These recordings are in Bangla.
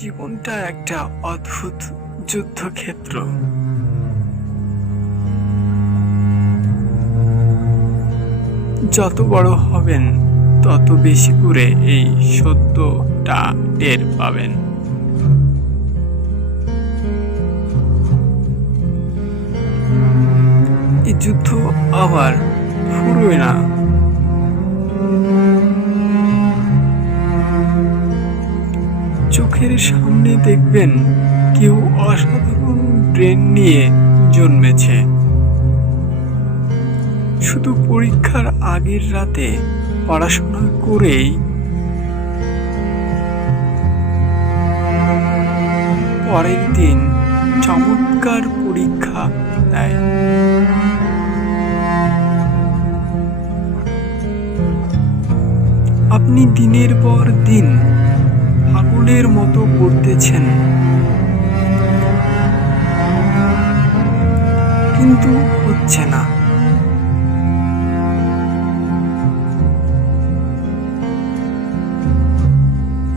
জীবনটা একটা অদ্ভুত যুদ্ধক্ষেত্র। যত বড় হবেন তত বেশি করে এই সত্যটা টের পাবেন। এই যুদ্ধ আবার ফুরোয় না। চোখের সামনে দেখবেন কেউ অসাধারণ ব্রেন নিয়ে জন্মেছে, শুধু পরীক্ষার আগের রাতে পড়াশোনা করেই পরের দিন চমৎকার পরীক্ষা দেয়। আপনি দিনের পর দিন আগুনের মতো পড়তেছেন, কিন্তু হচ্ছে না।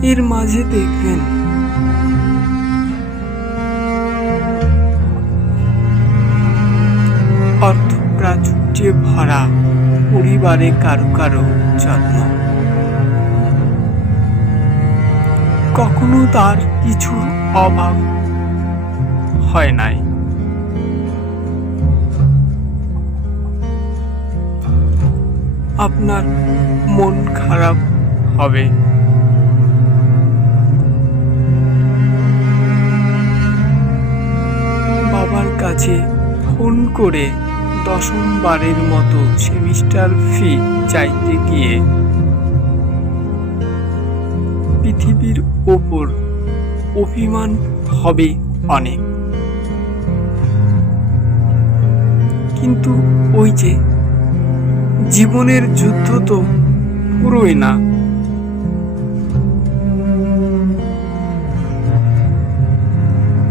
এর মাঝে দেখবেন অর্থ প্রাচুর্যে ভরা পরিবারে কারো কারো জন্ম। কখনো তার কিছুর অভাব হয় নাই। আপনার মন খারাপ হবে, বাবার কাছে ফোন করে দশমবারের মতো সেমিস্টার ফি চাইতে গিয়ে পৃথিবীর ওপর অভিমান হবে অনেক। কিন্তু ওই যে জীবনের যুদ্ধ তো পুরোই না।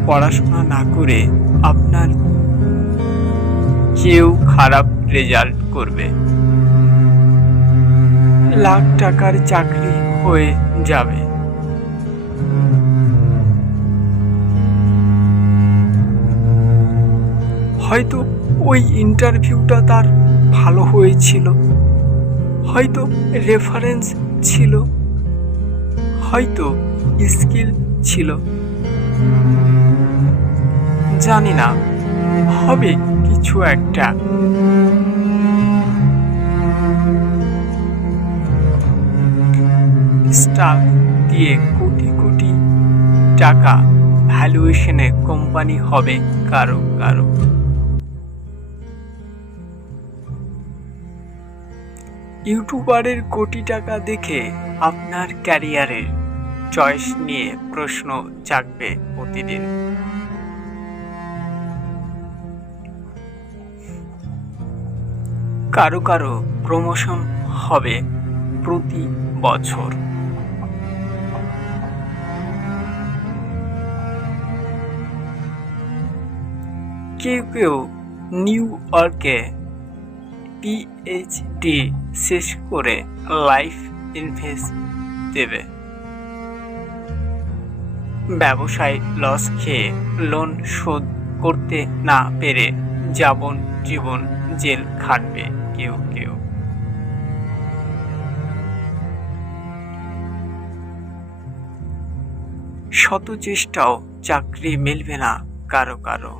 পড়াশোনা না করে আপনার কেউ খারাপ রেজাল্ট করবে, লাখ টাকার চাকরি হয়ে যাবে, হয়তো ওই ইন্টারভিউটা তার ভালো হয়েছিল, হয়তো রেফারেন্স ছিল, হয়তো স্কিল ছিল, জানি না, হবে কিছু একটা। স্টাফ দিয়ে কোটি কোটি টাকা ভ্যালুয়েশনে কোম্পানি হবে কারো কারো। ইউটিউবারের কোটি টাকা দেখে আপনার ক্যারিয়ারের চয়েস নিয়ে প্রশ্ন জাগবে প্রতিদিন। কারো কারো প্রমোশন হবে প্রতি বছর। কেউ কেউ নিউ ইয়র্কে পিএইচডি শেষ করে লাইফ ইনভেস্ট দেবে। ব্যবসায় লস খেয়ে লোন শোধ করতে না পেরে জীবন জেল খাটবে কেউ কেউ। শত চেষ্টাও চাকরি মিলবে না কারো কারো।